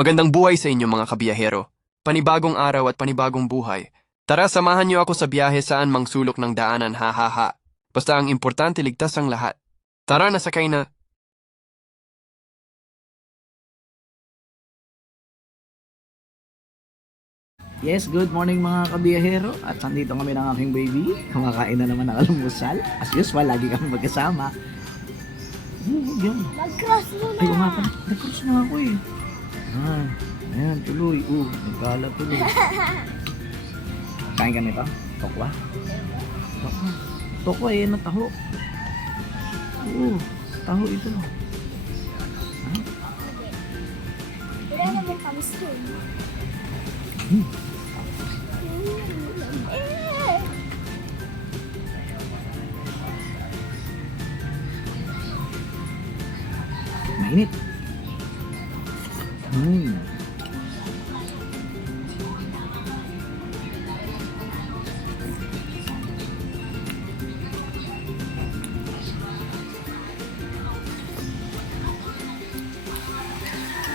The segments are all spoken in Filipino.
Magandang buhay sa inyo mga kabiyahero. Panibagong araw at panibagong buhay. Tara, samahan niyo ako sa biyahe saan mang sulok ng daanan, ha ha ha. Basta ang importante, ligtas ang lahat. Tara, nasakay na. Yes, good morning mga kabiyahero. At nandito kami ng aking baby. Kumakain na naman ng almusal. As usual, lagi kami magkasama. Yun. Mag-cross mo na. Ay, nga pa. Nag-cross na ako eh. Ayan, tuloy. Nagkalat tuloy. Kain ka nito? Tokwa? Tokwa. Tokwa eh, na taho. Taho ito. Wala naman kami school. Mainit.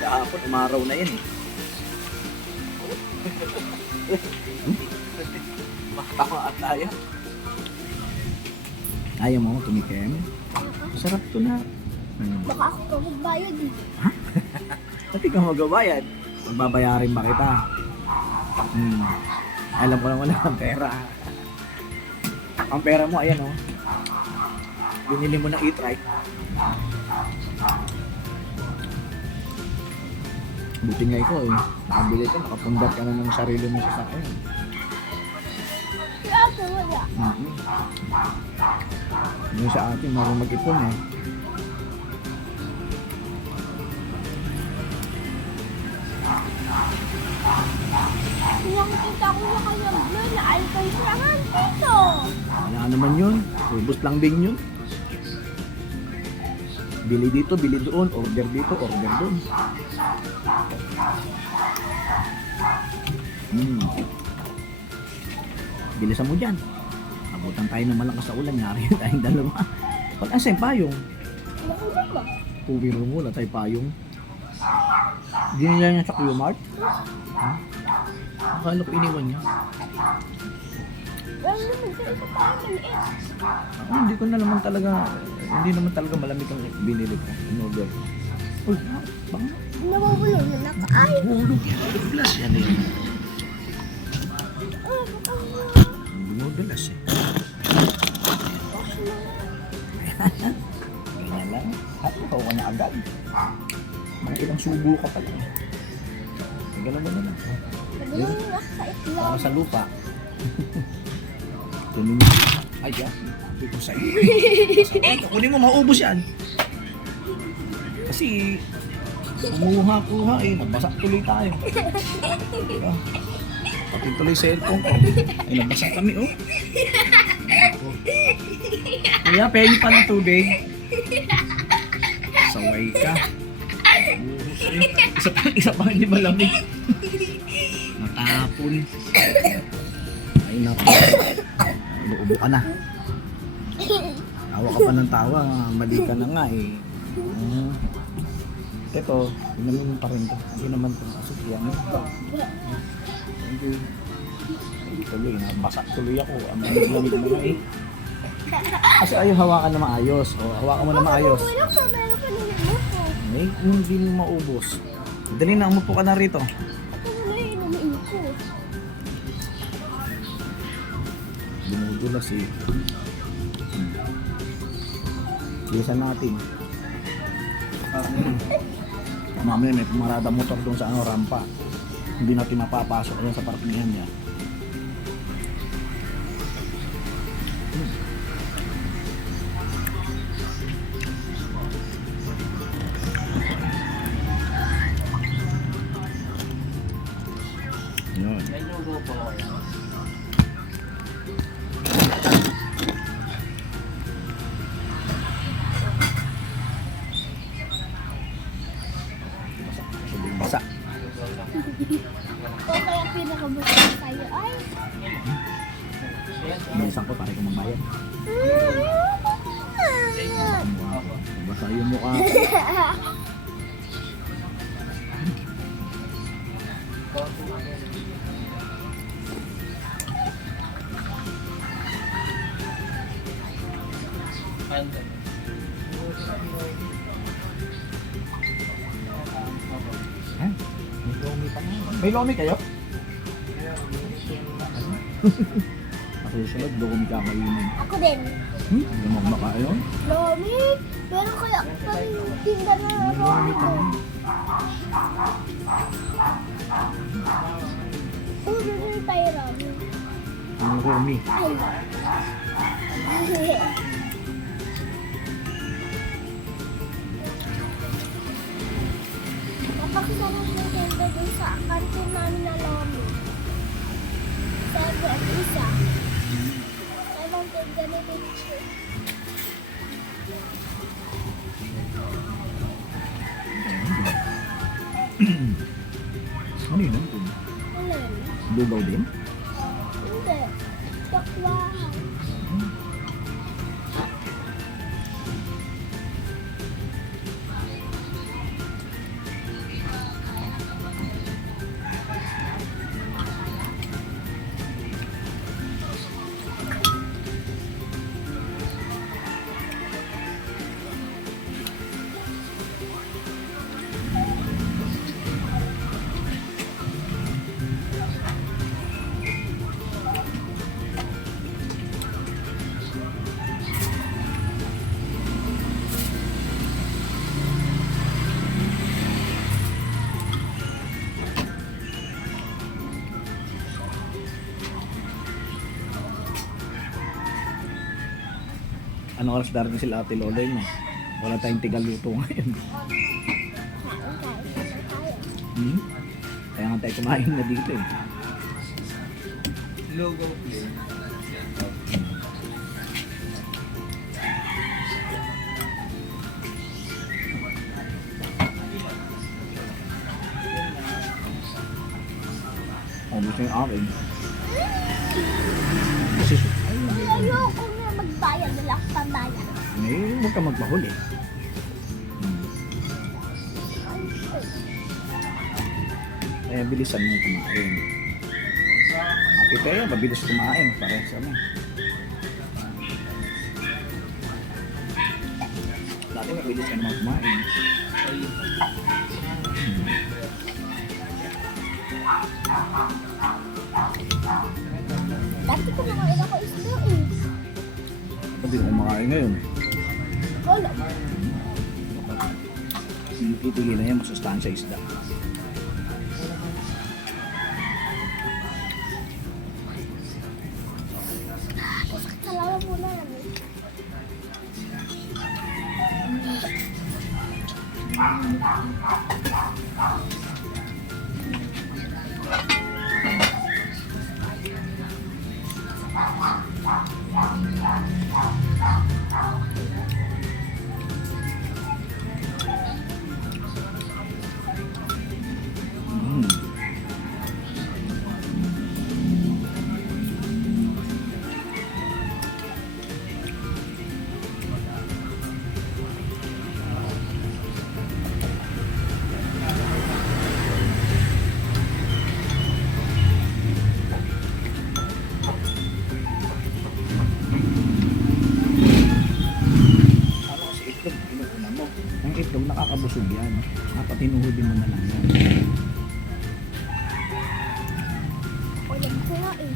Kahapon, umaraw na yan eh. Makatawa at tayo. Ayaw mo tumikim? Masarap to na. Baka ako pa magbayad eh. Pati ka magabayad. Magbabayarin ba kita? Alam ko lang wala kang pera. Ang pera mo, ayan o. Binili mo ng e-trike. Buti nga ikaw eh. Nakabili ka, nakapundat ka na ng sarili mo sa sasakyan. Kaya ako wala. Yung sa atin, marunong mag-ipon eh. Kaya kita ko sa kanyang blue na alcohol sangan dito. Wala naman yun. Ubus lang din yun. Bili dito, bili doon. Order dito, order doon. Bilisan mo dyan. Abutan tayo ng malakas sa ulan. Yari yun tayong dalawa. Pag-asa yung payong. Wala ko ba? Pumiro mo, wala tayo payong. Hindi nila niya sa Q-Mart? Akala ko iniwan niya. Wala naman sa isa tayo maliit. Hindi ko na naman talaga, hindi naman talaga malamig ang binili ko. In-order ko. Uy, baka Nawawala na naka. Ay! hulog yan. Dulas yan eh. Binudulas eh. Ganyan lang. At ikaw ka na agad. Mga ilang subo ka pala. Ganun mo na lang. Pagulong na sa itlog. Para sa lupa. Kunin mo. Ay, yan. Sabi ko sa'yo. Ito, kunin mo, maubos yan. Kasi, kumuha-kuha eh. Nagbasak tuloy tayo. Pati tuloy cellphone ko. Ay, nagbasak kami, oh. Kuya, pengi pa ng tubig. Saway ka. Isa pa hindi malamig. Natapon. Ay, naku. Inuubo ka na. Tawa ka pa ng tawa. Mali ka na nga eh. Ito, inamin pa rin to. Hindi naman ito masukyan. Hindi. Tuloy, nabasak tuloy ako. Ang lamig na nga eh. Kasi ayaw hawakan na maayos. O, hawakan mo na maayos. Wala pa, meron pa naman ako. Eh, hindi mo maubos. Dali na, umupo ka na rito. Ito na yung inumin ko. Dumudulas eh. Bilisan natin. Mamaya may pumarada motor doon sa rampa. Hindi natin mapapasok yan sa parkingan niya. Yun. Basa. O kaya pinakabuti tayo ay. Bilisan ko pare kung magbayad. Basa yung mukha. Ha? May lomi kayo? Masusunod, lomi kakainin. Ako din. Hindi mo kumakain? Lomi? Pero kaya tinda na Lomi kami. Puro rin tayo Romy. Ang lomi. Ay. Napakasarap ng tinda dun sa kantin namin na Lomi. 7 isa. 7 tinda ni Teacher. Ano yun? Ano yun? Alin? Lugaw din? Hindi. Takwahan. Ano oras darating sila Ate Lola yun? Wala tayong tigaluto ngayon. Kain na tayo. Kaya nga tayo kumain na dito eh. Logo play. Gusto yung akin. Kasi, Ayoko na magbayad na lang pambayad. huwag ka magpahuli. Kaya bilisan mo kumain. Ate Pea, mabilis kumain. Parehas ano. Dati mabilis ka naman kumain. Dati ko nakain ako isda eh. Hindi ko kumakain ngayon. Wala. Itigil na yan, masustansya isda. Kasakit sa lawa muna yan eh. Mm. Ano kasi itlog, pinukuna mo. Ang itlog nakakabusog yan. Dapat tinuhudin mo na lang yan. Ulam ko nga eh.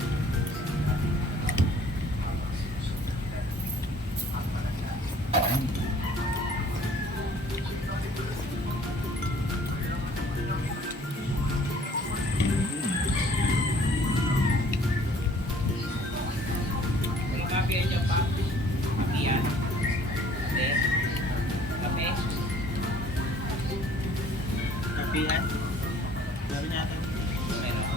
Kape niyo pa. Iyan. Kape. Kape. Kape yan. Sabi natin. Meron.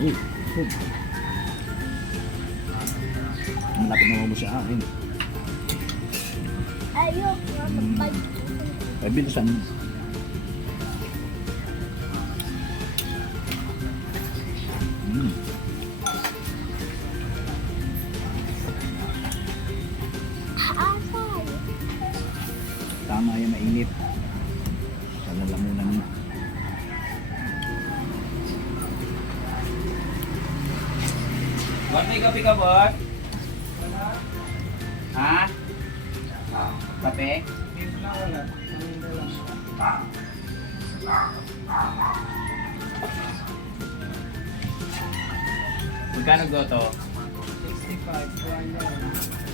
Uy, food. Malapit na mo sa akin. Ayoko nga magbayad. Ay, bilisan mo. Boss, may kape ka, boss? Ha? Kape? Magkano goto? 65.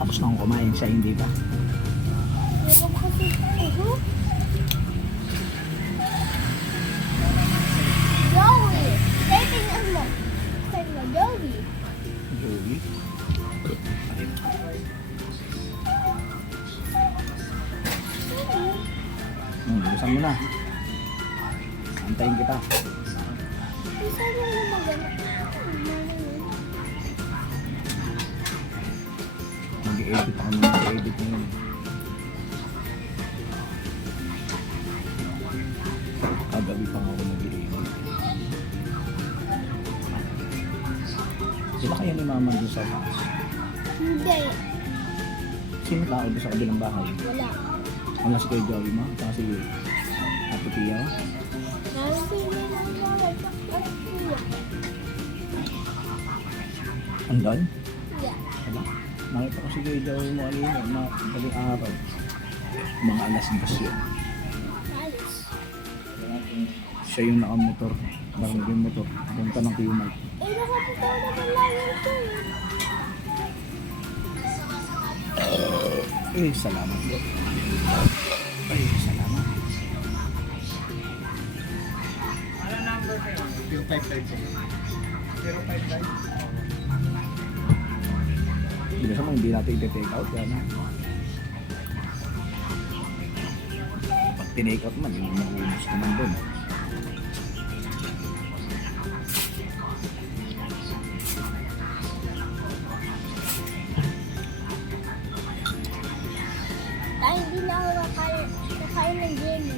Tapos na akong kumain siya, hindi ba? Ewan ko kasi, Joey! Kaya tingnan mo. Sabi mo, Joey. Joey. Bilisan mo na. Antayin kita. Isa mo na maganda. Mag-edit ako ng mag-edit ngayon. Kagabi pa ako nag-edit. Sila kaya ni Mama doon sa taas? Hindi. Sino tao doon sa kabilang bahay? Wala. Wala si Kuya Joey mo? Saka si Ate Pia? Nasili lang wala. At kuya. Andun? Yeah. Wala. Nakita ko si Kuya Joey mo alin na daling araw. Mga alas 2 yun. Alis. Siya yung nakamotor. Parang yung motor. Punta ng Kumay. Eh, nakapito naman lang ito. Salamat po. Salamat. Ano number kayo? 055. 055? Bilisan mo, hindi natin i-take out. Yan. Pag tinake out man, hindi mo maubos naman doon. Ay, hindi na ako nakain ng jelly.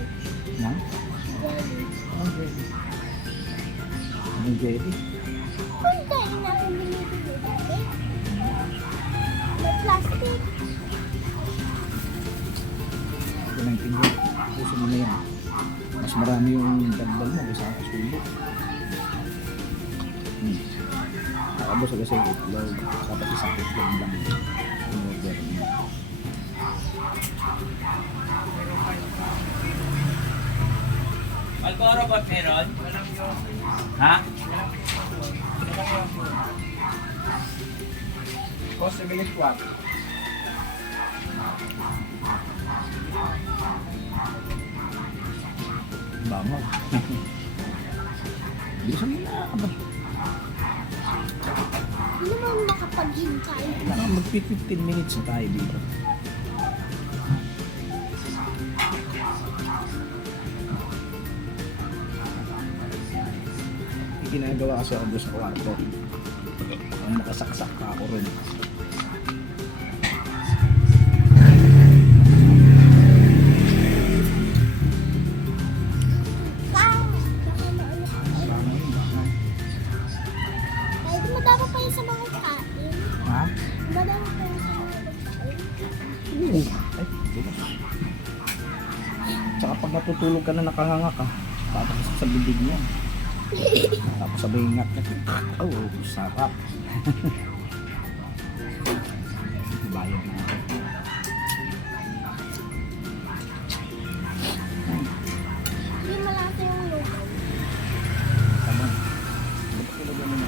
Na? Jelly. Jelly. Anong jelly? Kung kain natin binibili dati. May plastic. Ito lang tingin. Puso mo na yan. Mas marami yung dagdal mo kaysa ang kasubo. Nakabos ako sa itlog. Dapat isang itlog lang. In-order mo. Malboro ba meron? Ha? Possibly swap. Bango. Bilisan mo na. Hindi naman makapag-hintay. Kailangan mag-15 minutes na tayo dito. Ginagawa kasi ako doon sa kwarto. Ang makasaksak pa ako rin. Ay, madama pa yun sa mga kain. Ha? Madama pa yun sa mga kain. Ay, diba? Tsaka pag natutulog ka na nakahanga ka, tapos sa bibig niya. Tapos sabay ingat niya. Oh, sarap. Bayad na ako. Hindi malasa yung lugaw. Tama. Ba't tulog mo na?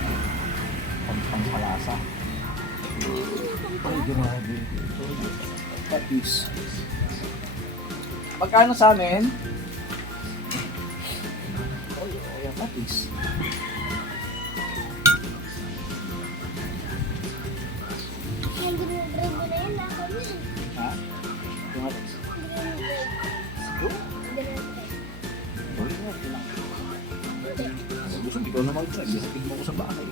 Pampalasa. Ay, grabe. Patis. Pagkano sa amin? Oy, patis. Yung green bread mo na yun, naka yun. Ha? Green bread. Green bread. Sorry mo, kailangan. Hindi. Gusto, ikaw na mag-drive. Bihatid mo ko sa bahay.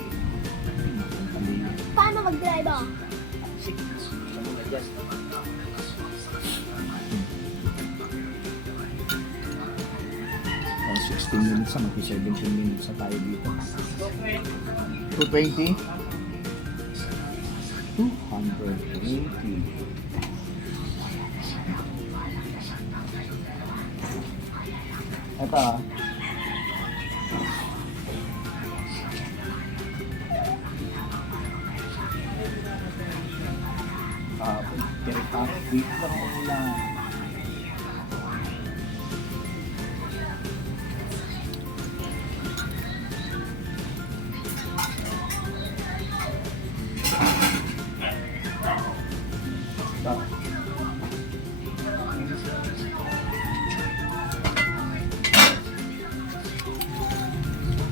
Paano mag-drive ako? Sige. Sabi na dyan. 16 minutes na, mag-17 minutes na tayo dito. 220? 280. Ito ah. Kirita, wait lang ako lang.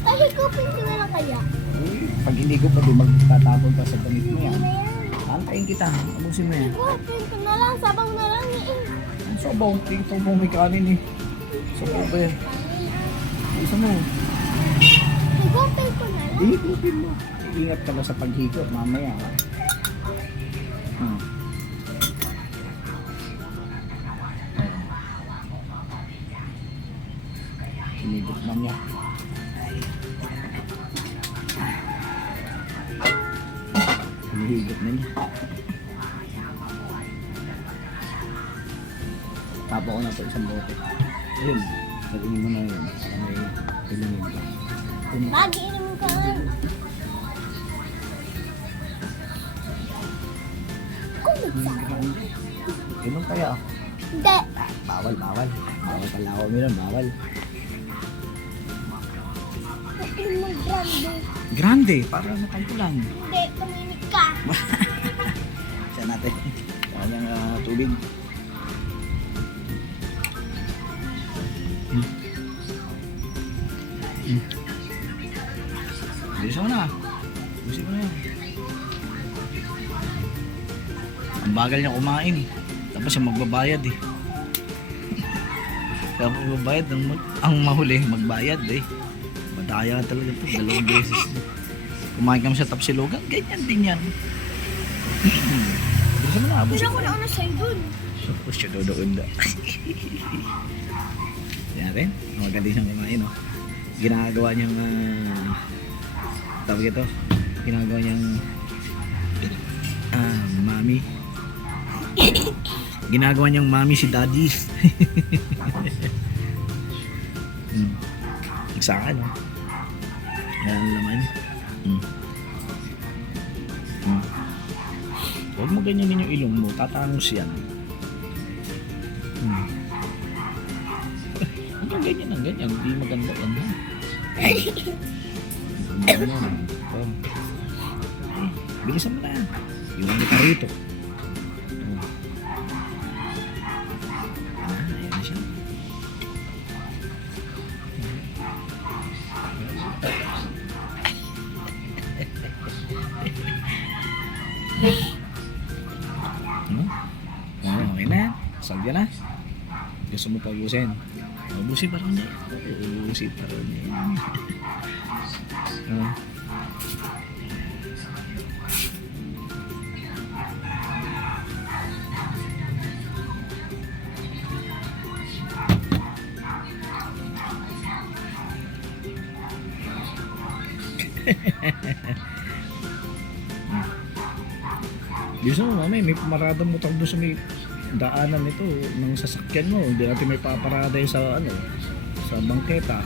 Ay, higupin ko na lang kaya. Pag hindi ko pa, di magtatapon pa sa damit mo Hindi yan. na yan. Antayin kita, abusin mo yan. Higupin ko na lang, sabang na lang eh. Ang sabaw, tingin mo may kanin eh. Sabaw ba yan? Isa mo, Higupin ko na lang. ihigupin mo. Ingat ka lang sa paghigop, mamaya. Hmm. Hinigop na niya. Hinihigop na niya. Tapo ko na po isang bote. Ayun, sabihin mo na yun. Para may ilamig ka. Yun. Mag-iinom ka nga. Kung nagsabi. Inom kaya? Hindi. Bawal, bawal. Bawal pala ako uminom, bawal. Inom mo grande. Grande, para matampulan. Hindi, tumimik ka. Siya natin. Kanyang tubig. Bilisan mo na. Bilisan mo na yan. Ang bagal niya kumain. Tapos siya magbabayad eh. Kaya magbabayad, ang mahuli, magbayad eh. Madaya talaga ito, 2 beses. Kumain kami sa Tapsilogan, ganyan din yan. Bilisan mo na, Hindi bilisan ako mo na. nauna sa'yo dun. Tapos siya dodo-unda. Yan rin, maganda siyang kumain oh. Ginagawa niyang tawag ito, ginagawa niyang mami. Ginagawa niyang mami si daddy. Sa akin oh. Yan ang laman. Huwag mo ganyanin yung ilong mo, tatangos yan. Hanggang ganyan ang ganyan, hindi maganda yan ha. Oh. Bilisan mo na. Iwan kita rito. Ayan na siya. Okay na. Salga na. Gusto mo pag-usin. Ubusin pa rin niya. Ubusin pa rin niya. Gusto mo, mami, may pamarada mo doon sa may daanan nito ng sasakyan mo. Hindi natin may paparada yun sa ano, sa bangketa.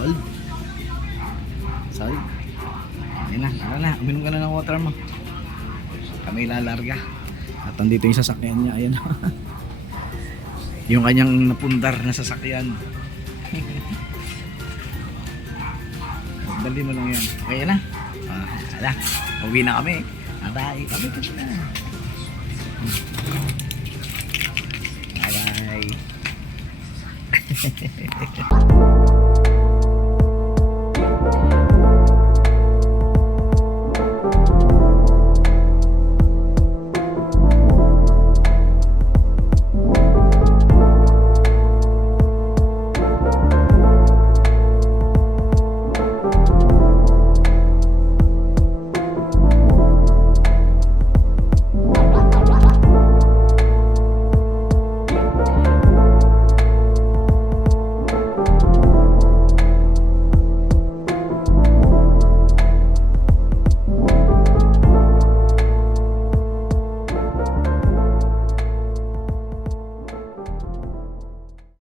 Solve. Solve. Ayan na, tara na. Uminom ka na ng water mo. Kami lalarga. At andito yung sasakyan niya. Ayan. Yung kanyang napundar na sasakyan. Dali mo lang yan. Okay na. Ala. Uwi na kami. Atay. Kami na. Bye bye.